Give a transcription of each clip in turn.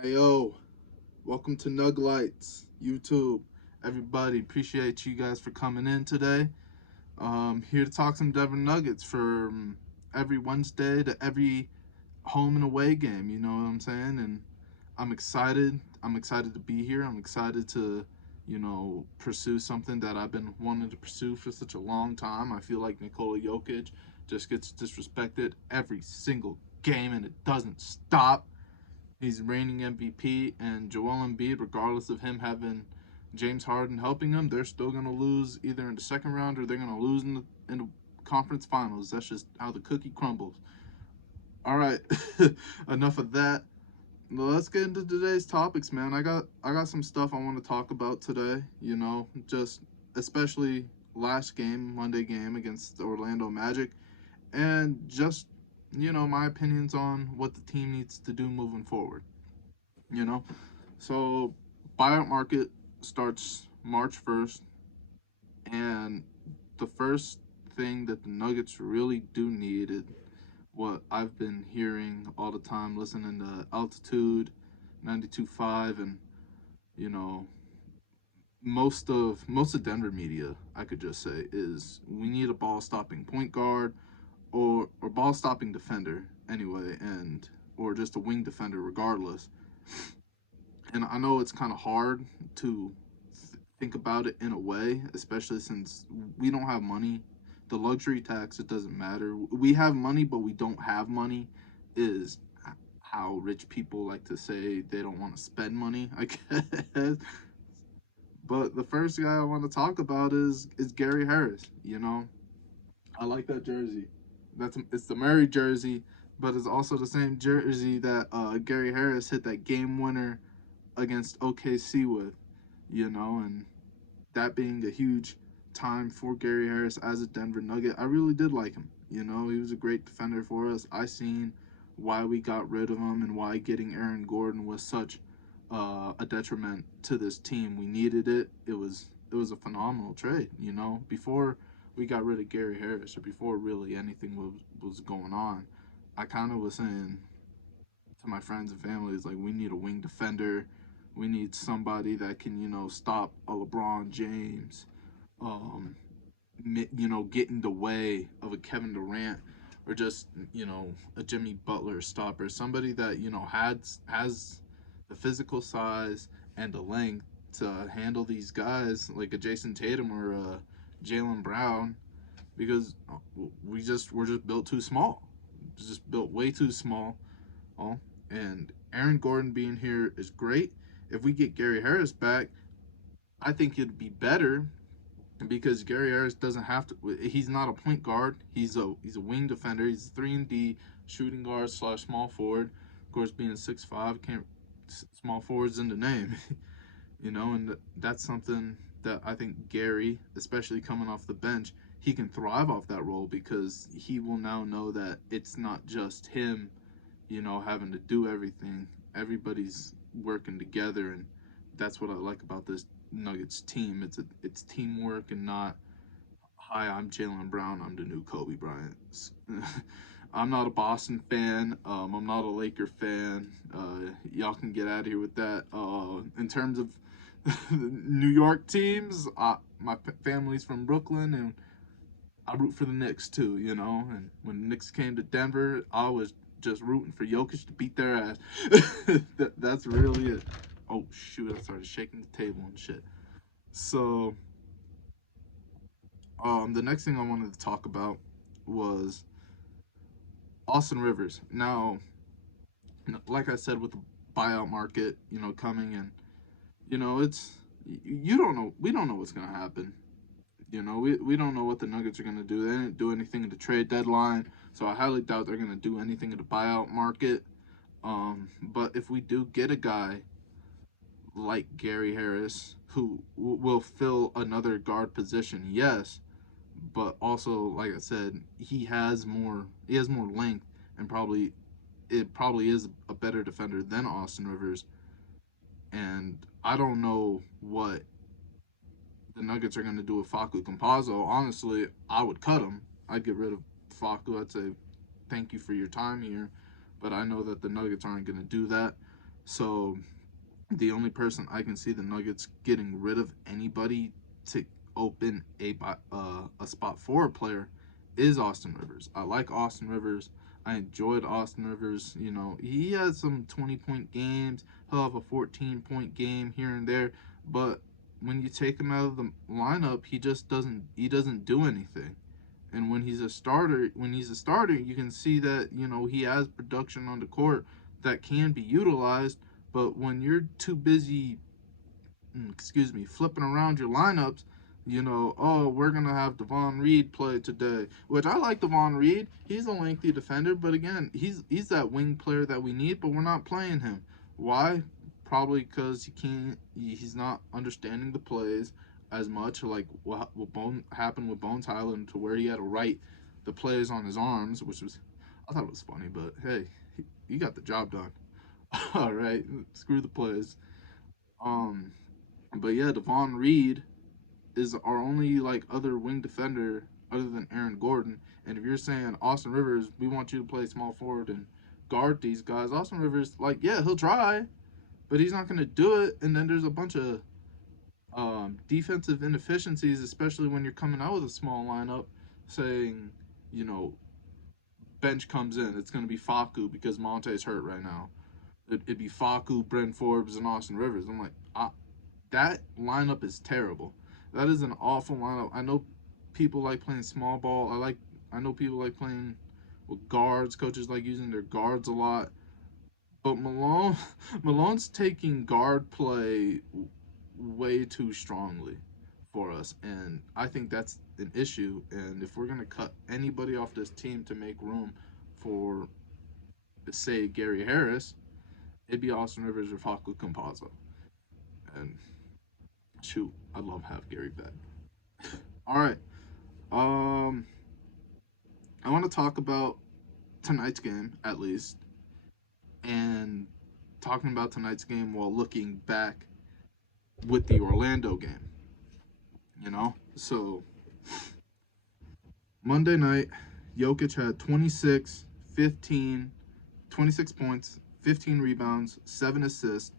Hey yo, welcome to Nug Lights YouTube. Everybody, appreciate you guys for coming in today. Here to talk some Denver Nuggets for every Wednesday to every home and away game. You know what I'm saying? And I'm excited. I'm excited to be here. I'm excited to, pursue something that I've been wanting to pursue for such a long time. I feel like Nikola Jokic just gets disrespected every single game, and it doesn't stop. He's reigning MVP, and Joel Embiid, regardless of him having James Harden helping him, they're still going to lose either in the second round or they're going to lose in the conference finals. That's just how the cookie crumbles. All right, enough of that. Let's get into today's topics, man. I got some stuff I want to talk about today. Just especially last game, Monday game against the Orlando Magic, and just my opinions on what the team needs to do moving forward. You know, So buyout market starts March 1st, and the first thing that the Nuggets really do need is what I've been hearing all the time, listening to Altitude 92.5, and you know most of Denver media, I could just say, is we need a ball stopping point guard or ball stopping defender anyway, and or just a wing defender regardless. And I know it's kind of hard to think about it in a way, especially since we don't have money. The luxury tax, it doesn't matter. We have money, but we don't have money, is how rich people like to say they don't want to spend money, I guess. But the first guy I want to talk about is Gary Harris. I like that jersey. It's the Murray jersey, but it's also the same jersey that Gary Harris hit that game winner against OKC with. And that being a huge time for Gary Harris as a Denver Nugget. I really did like him. He was a great defender for us. I seen why we got rid of him and why getting Aaron Gordon was such a detriment to this team. We needed it. It was a phenomenal trade. Before we got rid of Gary Harris, or before really anything was going on, I kind of was saying to my friends and family, is like, we need a wing defender. We need somebody that can, stop a LeBron James, um, get in the way of a Kevin Durant, or just, a Jimmy Butler stopper. Somebody that, has the physical size and the length to handle these guys like a Jason Tatum or a Jaylen Brown, because we're just built too small. Just built way too small. Oh, and Aaron Gordon being here is great. If we get Gary Harris back, I think it'd be better because Gary Harris doesn't have to. He's not a point guard. He's a wing defender. He's a 3-and-D shooting guard slash small forward. Of course, being 6'5", can't small forwards in the name. And that's something that I think Gary, especially coming off the bench, he can thrive off that role because he will now know that it's not just him, having to do everything. Everybody's working together, and that's what I like about this Nuggets team. It's teamwork and not, hi, I'm Jaylen Brown, I'm the new Kobe Bryant. I'm not a Boston fan. I'm not a Laker fan. Y'all can get out of here with that. In terms of New York teams, my family's from Brooklyn, and I root for the Knicks too. And when the Knicks came to Denver, I was just rooting for Jokic to beat their ass. That's really it. Oh shoot! I started shaking the table and shit. So, the next thing I wanted to talk about was Austin Rivers. Now, like I said, with the buyout market, coming in, it's, you don't know. We don't know what's gonna happen. We don't know what the Nuggets are going to do. They didn't do anything in the trade deadline, so I highly doubt they're going to do anything in the buyout market. But if we do get a guy like Gary Harris, who will fill another guard position, yes, but also, like I said, he has more length, and probably is a better defender than Austin Rivers. And I don't know what the Nuggets are going to do with Facu Campazzo. Honestly, I would cut him. I'd get rid of Facu. I'd say thank you for your time here, but I know that the Nuggets aren't going to do that. So the only person I can see the Nuggets getting rid of anybody to open a spot for a player is Austin Rivers. I like Austin Rivers. I enjoyed Austin Rivers. You know, he has some 20-point games. He'll have a 14-point game here and there, but when you take him out of the lineup, he doesn't do anything. And when he's a starter, you can see that, he has production on the court that can be utilized. But when you're too busy, flipping around your lineups, oh, we're gonna have Devon Reed play today, which I like Devon Reed. He's a lengthy defender, but again, he's that wing player that we need, but we're not playing him. Why? Probably because he's not understanding the plays as much, like what happened with Bones Highland, to where he had to write the plays on his arms, which was, I thought it was funny, but hey, he got the job done. All right, screw the plays. Um, but yeah, Devon Reed is our only like other wing defender other than Aaron Gordon. And if you're saying Austin Rivers, we want you to play small forward and guard these guys, Austin Rivers, like, yeah, he'll try, but he's not gonna do it. And then there's a bunch of defensive inefficiencies, especially when you're coming out with a small lineup, saying, you know, bench comes in, it's gonna be Facu because Monte's hurt right now. It'd be Facu, Brent Forbes, and Austin Rivers. I'm like, that lineup is terrible. That is an awful lineup. I know people like playing small ball. I know people like playing with guards. Coaches like using their guards a lot. But Malone's taking guard play way too strongly for us, and I think that's an issue. And if we're gonna cut anybody off this team to make room for, say, Gary Harris, it'd be Austin Rivers or Facu Campazzo. And shoot, I'd love to have Gary back. All right. Um, I want to talk about tonight's game at least, and talking about tonight's game while looking back with the Orlando game. So Monday night, Jokic had 26, 15, 26 points, 15 rebounds, 7 assists,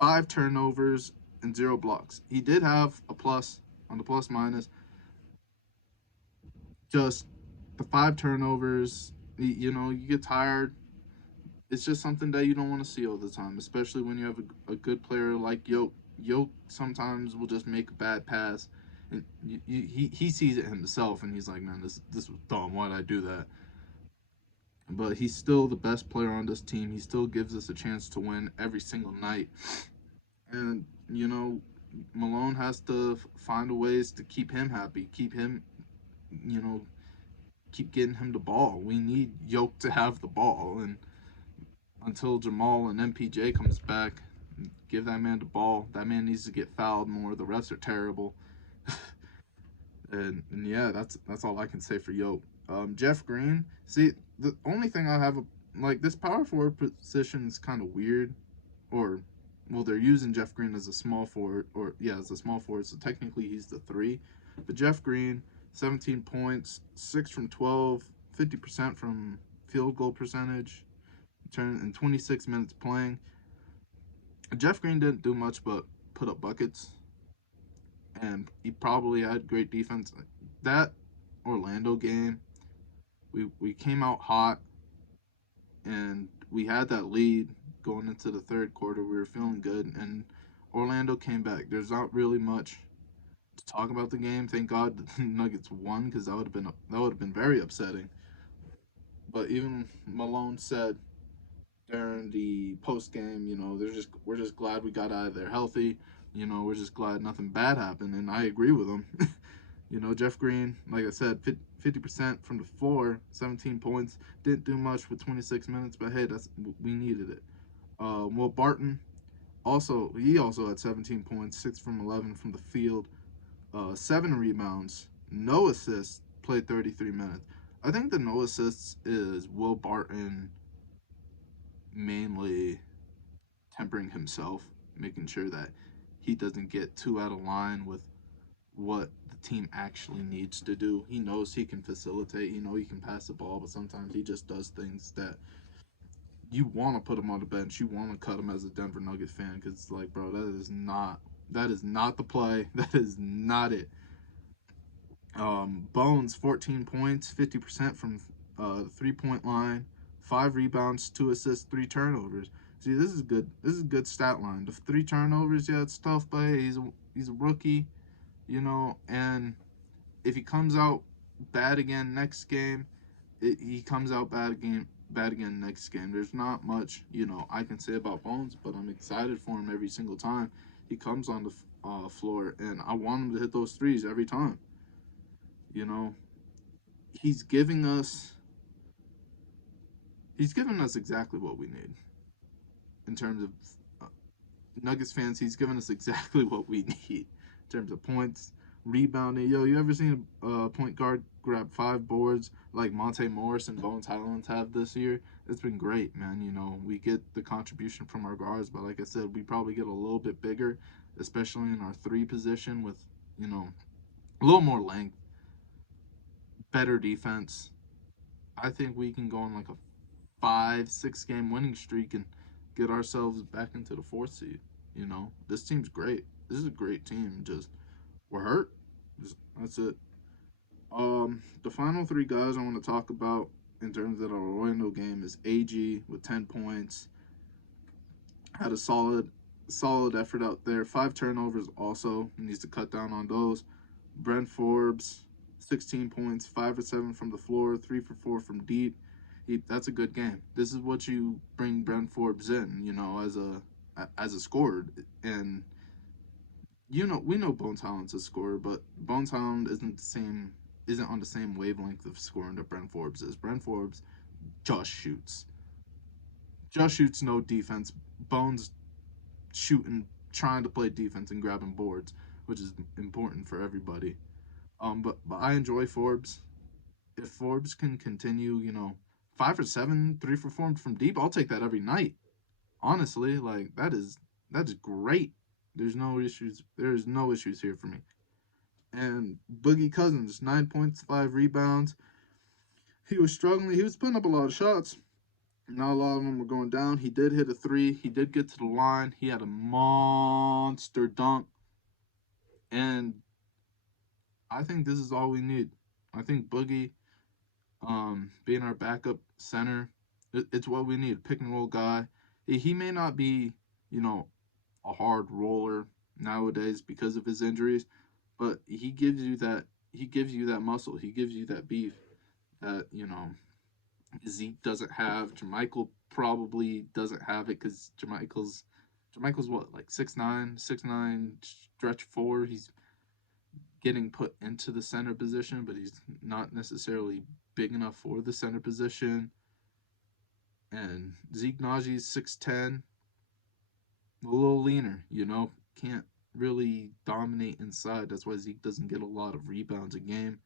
5 turnovers, and 0 blocks. He did have a plus on the plus minus, just the 5 turnovers. You get tired. It's just something that you don't want to see all the time, especially when you have a good player like Yoke. Yoke sometimes will just make a bad pass, and he sees it himself, and he's like, man, this was dumb. Why did I do that? But he's still the best player on this team. He still gives us a chance to win every single night, and Malone has to find ways to keep him happy, keep him, you know, keep getting him the ball. We need Yoke to have the ball, and until Jamal and MPJ comes back, give that man the ball. That man needs to get fouled more. The refs are terrible. and yeah, that's all I can say for Yoke. Jeff Green. See, the only thing I have like, this power forward position is kind of weird, or well, they're using Jeff Green as a small forward, or yeah, as a small forward. So technically he's the 3. But Jeff Green, 17 points, 6 from 12, 50% from field goal percentage, in 26 minutes playing. Jeff Green didn't do much but put up buckets, and he probably had great defense. That Orlando game, we came out hot, and we had that lead going into the third quarter. We were feeling good, and Orlando came back. There's not really much to talk about the game. Thank God the Nuggets won, because that would have been very upsetting. But even Malone said during the post game, we're just glad we got out of there healthy. We're just glad nothing bad happened, and I agree with him. Jeff Green, like I said, 50% from the floor, 17 points. Didn't do much with 26 minutes, but hey, we needed it. Will Barton, he also had 17 points, 6 from 11 from the field, 7 rebounds, no assists, played 33 minutes. I think the no assists is Will Barton mainly tempering himself, making sure that he doesn't get too out of line with what the team actually needs to do. He knows he can facilitate, he can pass the ball, but sometimes he just does things that you want to put him on the bench. You want to cut him as a Denver Nuggets fan because it's like, bro, that is not the play. That is not it. Bones, 14 points, 50% from the 3 point line, 5 rebounds, 2 assists, 3 turnovers. See, this is good. This is a good stat line. The 3 turnovers, yeah, it's tough, but hey, he's a rookie, and if he comes out bad again next game, he comes out bad again next game. There's not much, I can say about Bones, but I'm excited for him every single time he comes on the floor, and I want him to hit those threes every time. You know, he's giving us he's giving us exactly what we need in terms of uh, Nuggets fans. He's giving us exactly what we need in terms of points, rebounding. Yo, you ever seen a point guard grab 5 boards like Monte Morris and Bones Highlands have this year? It's been great, man. We get the contribution from our guards, but like I said, we probably get a little bit bigger, especially in our 3 position with you know a little more length, better defense. I think we can go on like a 5, 6 game winning streak and get ourselves back into the 4th seed. This team's great. This is a great team. Just we're hurt. That's it. The final 3 guys I want to talk about in terms of the Orlando game is AG with 10 points. Had a solid effort out there. 5 turnovers also. He needs to cut down on those. Brent Forbes, 16 points, 5 or 7 from the floor, 3 for 4 from deep. That's a good game. This is what you bring Brent Forbes in, as a scorer. And we know Bones Holland's a scorer, but Bones Holland isn't on the same wavelength of scoring that Brent Forbes is. Brent Forbes just shoots. Just shoots, no defense. Bones shooting, trying to play defense and grabbing boards, which is important for everybody. But I enjoy Forbes. If Forbes can continue, 5 for 7, 3 for 4 from deep, I'll take that every night. Honestly, like that's great. There's no issues. There's no issues here for me. And Boogie Cousins, 9 points, 5 rebounds. He was struggling. He was putting up a lot of shots. Not a lot of them were going down. He did hit a 3. He did get to the line. He had a monster dunk. And I think this is all we need. I think Boogie, being our backup center, it's what we need. Pick and roll guy. He may not be, you know, a hard roller nowadays because of his injuries, but he gives you that. He gives you that muscle. He gives you that beef that Zeke doesn't have. Jermichael probably doesn't have it because Jermichael's what, like 6'9", 6'9", stretch 4. He's getting put into the center position, but he's not necessarily big enough for the center position. And Zeke Naji's 6'10", a little leaner, can't really dominate inside. That's why Zeke doesn't get a lot of rebounds a game.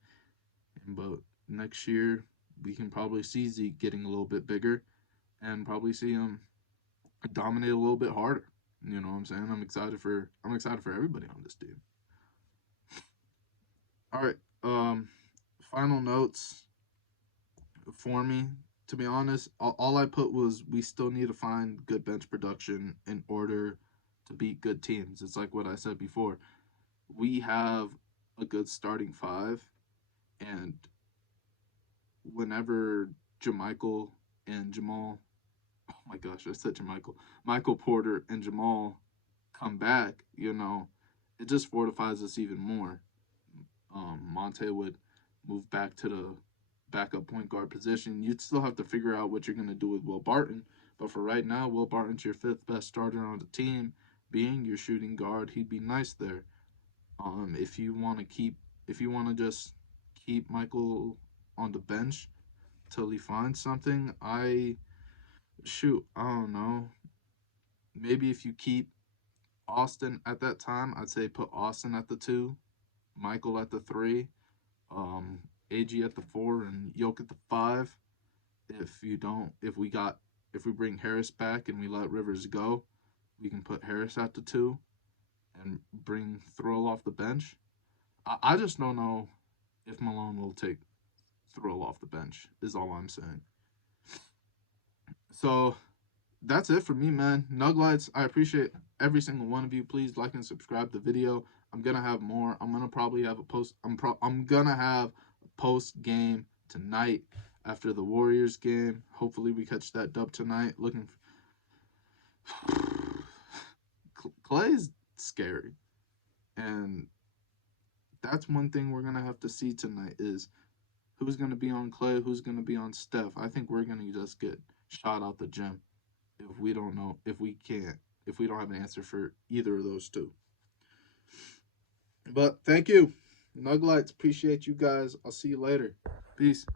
But next year, we can probably see Zeke getting a little bit bigger and probably see him dominate a little bit harder. You know what I'm saying? I'm excited for everybody on this team. All right. Final notes for me. To be honest, all I put was we still need to find good bench production in order to beat good teams. It's like what I said before. We have a good starting 5, and whenever Jermichael and Jamal, oh my gosh, I said Jermichael, Michael Porter and Jamal come back, it just fortifies us even more. Monte would move back to the backup point guard position. You'd still have to figure out what you're going to do with Will Barton. But for right now, Will Barton's your 5th best starter on the team. Being your shooting guard, he'd be nice there. If you want to just keep Michael on the bench till he finds something, I don't know. Maybe if you keep Austin at that time, I'd say put Austin at the 2, Michael at the 3, um, AG at the 4, and Yoke at the 5. If we bring Harris back and we let Rivers go, we can put Harris at the 2 and bring Throw off the bench. I just don't know if Malone will take Throw off the bench, is all I'm saying. So that's it for me, man. Nuglights, I appreciate every single one of you. Please like and subscribe the video. I'm gonna have more. I'm gonna probably have a post. I'm gonna have a post game tonight after the Warriors game. Hopefully we catch that dub tonight. Looking Clay's scary, and that's one thing we're gonna have to see tonight is who's gonna be on Clay, who's gonna be on Steph. I think we're gonna just get shot out the gym if we don't know, if we don't have an answer for either of those two. But thank you, Nuglights. Appreciate you guys. I'll see you later. Peace.